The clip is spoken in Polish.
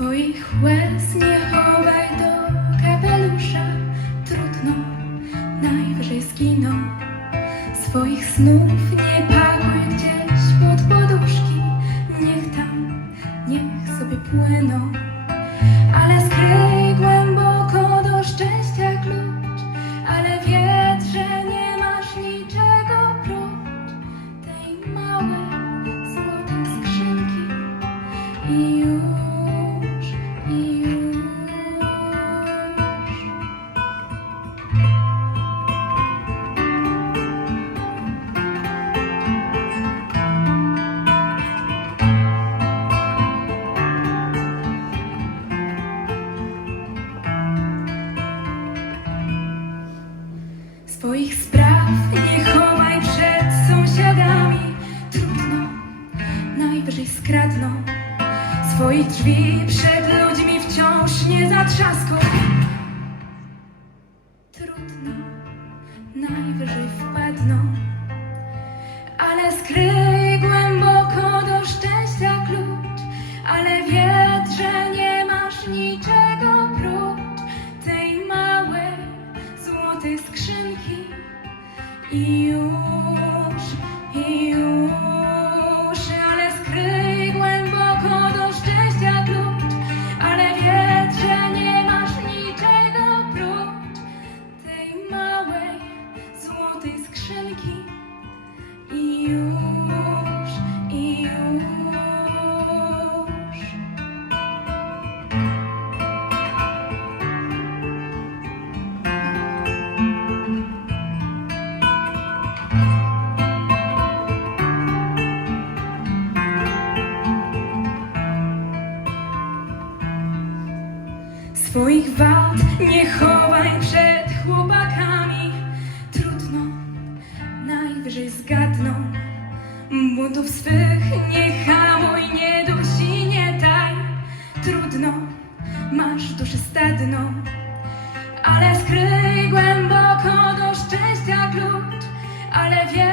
Swoich łez nie chowaj do kapelusza, trudno, najwyżej zginą. Swoich snów nie pakuj gdzieś pod poduszki, niech tam, niech sobie płyną. Ale skryj głęboko do szczęścia klucz, ale wiedz, że nie masz niczego prócz tej małej złotej skrzynki. I już, skradną. Swoich drzwi przed ludźmi wciąż nie zatrzaskuj. Trudno, najwyżej wpadną. Ale skryj głęboko do szczęścia klucz. Ale wiedz, że nie masz niczego prócz tej małej złotej skrzynki. I już, i już, Swoich wad nie chowaj przed chłopakami. Trudno, najwyżej zgadną. Buntów swych nie hamuj, nie dusi, nie daj. Trudno, masz duszę stadną. Ale skryj głęboko do szczęścia klucz. Ale wie,